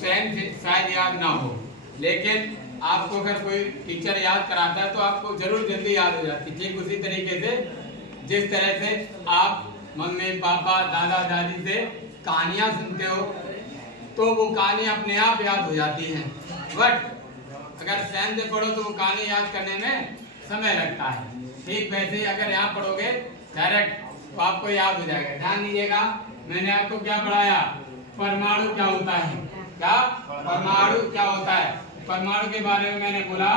San शायद याद ना हो, लेकिन आपको अगर कोई टीचर याद कराता है तो आपको जरूर जल्दी याद हो जाती है। ठीक उसी तरीके से जिस तरह से आप मम्मी पापा दादा दादी से कहानियाँ सुनते हो तो वो कहानी अपने आप याद हो जाती हैं, बट अगर सैन से पढ़ो तो वो कहानी याद करने में समय लगता है। ठीक वैसे ही अगर यहाँ पढ़ोगे डायरेक्ट तो आपको याद हो जाएगा। ध्यान दीजिएगा, मैंने आपको क्या पढ़ाया, परमाणु क्या होता है, क्या परमाणु क्या होता है। परमाणु के बारे में मैंने बोला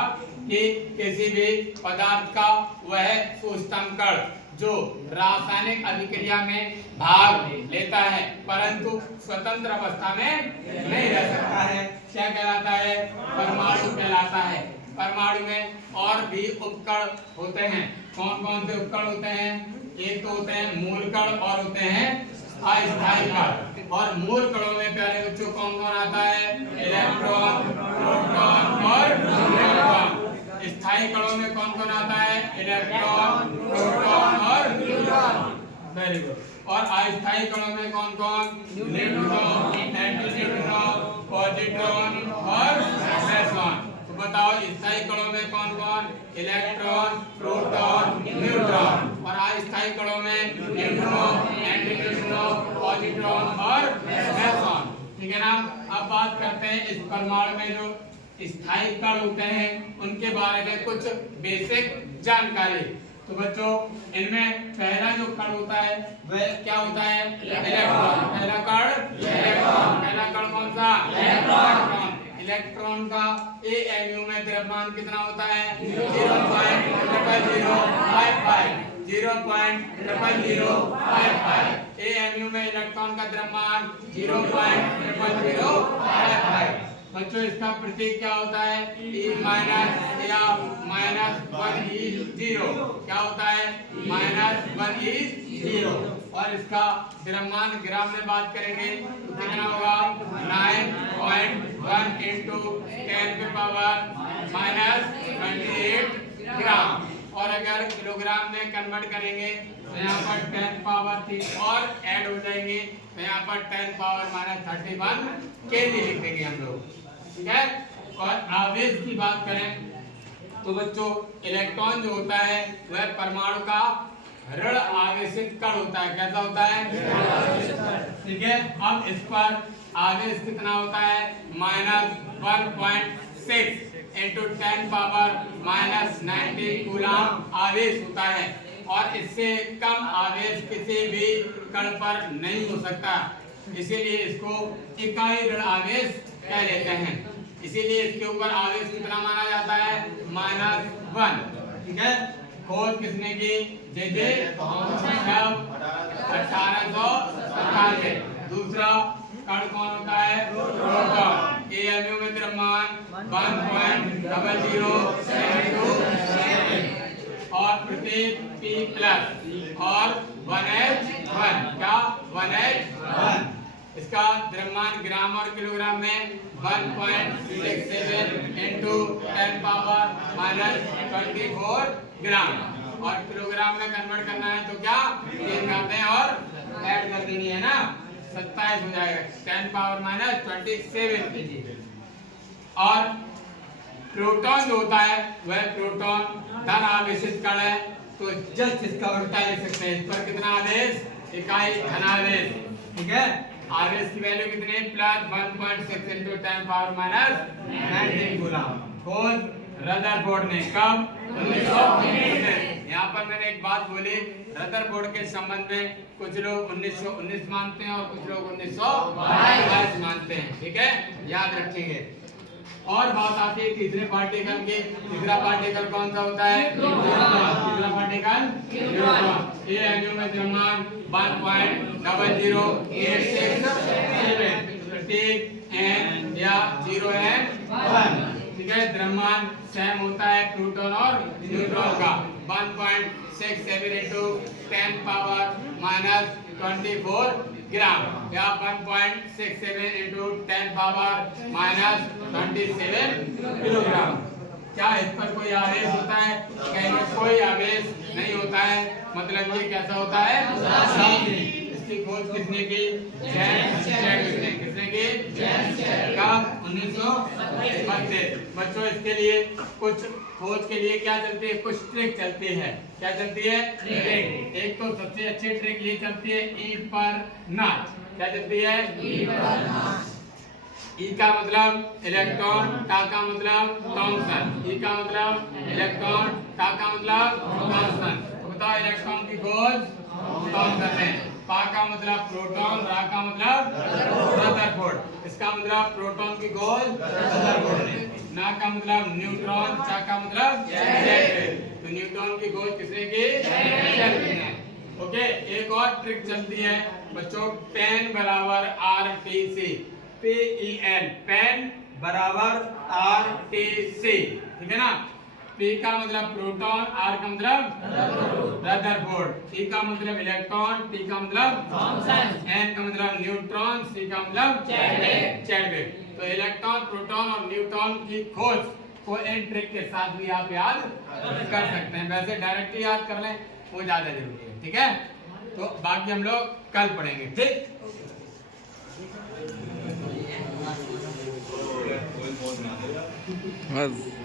कि किसी भी पदार्थ का वह सूक्ष्मतम कण जो रासायनिक अभिक्रिया में भाग लेता है परंतु स्वतंत्र अवस्था में नहीं रह सकता है, क्या कहलाता है, परमाणु कहलाता है। परमाणु में और भी उपकण होते हैं। कौन कौन से उपकण होते हैं, एक तो होते हैं मूल कण और होते हैं अस्थायी कण। और मूल कणों में प्यारे बच्चों कौन कौन आता है, इलेक्ट्रॉन, प्रोटॉन और न्यूट्रॉन। स्थायी कणों में कौन कौन आता है, इलेक्ट्रॉन, प्रोटॉन और न्यूट्रॉन। Very good. और अस्थायी कणों में कौन कौन, न्यूट्रॉन, एंटीन्यूट्रॉन, पॉजिट्रॉन और न्यूट्रॉन। तो बताओ स्थायी कणों में कौन कौन, इलेक्ट्रॉन, प्रोटॉन, न्यूट्रॉन। और अस्थायी कणों में न्यूट्रॉन, एंटीन्यूट्रॉन, पॉजिट्रॉन और न्यूट्रॉन। ठीक है ना। अब बात करते हैं इस परमाणु में जो स्थायी कण होते हैं उनके बारे में कुछ बेसिक जानकारी। तो बच्चों इनमें पहला जो कण होता है वह क्या होता है, इलेक्ट्रॉन। पहला कण इलेक्ट्रॉन। पहला कण कौन सा, इलेक्ट्रॉन। इलेक्ट्रॉन का amu में द्रव्यमान कितना होता है, 0.0055। amu में इलेक्ट्रॉन का द्रव्यमान 0.0055। बच्चों इसका प्रतीक क्या होता है, E माइनस या -1E0। क्या होता है, -1E0। और इसका द्रव्यमान ग्राम में बात करेंगे तो कितना होगा, 9.1 × 10⁻⁻28 ग्राम। और अगर किलोग्राम में कन्वर्ट करेंगे तो यहाँ पर 10⁻³ और ऐड हो जाएंगे तो यहाँ पर 10⁻−31 केजी लिख देंगे हम लोग। ठीक है। और आवेश की बात करें तो बच्चों इलेक्ट्रॉन जो होता है वह परमाणु का ऋण आवेशित कण होता है। कैसा होता है, ठीक है। अब इस पर आवेश कितना होता है, -1.6 × 10⁻−19 कूलम आवेश होता है। और इससे कम आवेश किसी भी कण पर नहीं हो सकता, इसीलिए इसको इकाई ऋण आवेश कह लेते हैं। इसीलिए इसके ऊपर आवेश कितना माना जाता है, -1। ठीक है। खोज किसने की, जे 1897। दूसरा कण कौन होता है, प्रोटॉन। amu में द्रव्यमान 1.0072 और प्रतीक P+ और 1H1। क्या 1H1। इसका द्रव्यमान ग्राम और किलोग्राम में 1.67 × 10⁻⁻24 ग्राम। और किलोग्राम में कन्वर्ट करना है तो क्या 3 घातें और ऐड कर देनी है ना, 27 हो जाएगा, 10⁻⁻27 केजी। और प्रोटॉन जो होता है वह प्रोटॉन धन आवेशित कण है। तो जस्ट इसका उल्टा लिख सकते हैं, इस पर कितना आवेश, इकाई धनावेश। ठीक है। आवेश की वैल्यू कितनी, +1.6 × 10⁻⁻19 कूलम। खोज रदरफोर्ड ने, कब, 1919। यहाँ पर मैंने एक बात बोली, रदरफोर्ड के संबंध में कुछ लोग 1919 मानते हैं और कुछ लोग 1922 मानते हैं। ठीक है, याद रखेंगे। और बात आती है तीसरे पार्टिकल की। तीसरा पार्टिकल कौन सा होता है, तीसरा पार्टिकल न्यूट्रॉन। amu में द्रव्यमान 1.00867, प्रतीक n या 0n1। ठीक है। द्रव्यमान सेम होता है प्रोटॉन और न्यूट्रॉन का, 1.67 × 10⁻⁻24 ग्राम या 1.67 × 10⁻⁻27 किलोग्राम। क्या इस पर कोई आवेश होता है, कहीं पर कोई आवेश नहीं होता है, मतलब ये कैसा होता है, इसकी खोज किसने की, किसने की, कब, 1932। बच्चों इसके लिए कुछ खोज के लिए क्या चलती है, कुछ ट्रिक चलती है। क्या चलती है? ट्रिक। एक तो सबसे अच्छी ट्रिक ये चलती है ई पर नाच। क्या चलती है? ई पर नाच। ई का मतलब इलेक्ट्रॉन, टा का मतलब थॉमसन। ई का मतलब इलेक्ट्रॉन, टा का मतलब थॉमसन। तो बताओ इलेक्ट्रॉन की खोज थॉमसन ने। पा का मतलब प्रोटॉन, रा का मतलब रदरफोर्ड। इसका मतलब प्रोटॉन की खोज रदरफोर्ड ने। ना का मतलब न्यूट्रॉन, चा का मतलब चैडविक। तो न्यूट्रॉन की खोज किसने की? चैडविक ने। ओके, एक और ट्रिक चलती है बच्चों, पेन बराबर RTC। PEN, पेन बराबर RTC, ठीक है ना। P का मतलब प्रोटॉन, R का मतलब रदरफोर्ड, E का मतलब इलेक्ट्रॉन, T का मतलब थॉमसन, N का मतलब न्यूट्रॉन, C का मतलब चैडविक। तो इलेक्ट्रॉन, प्रोटॉन और न्यूट्रॉन की खोज को इन ट्रिक के साथ भी आप याद कर सकते हैं। वैसे डायरेक्ट याद कर लें वो ज्यादा जरूरी है, ठीक है। तो बाकी हम लोग कल पढ़ेंगे, ठीक। बस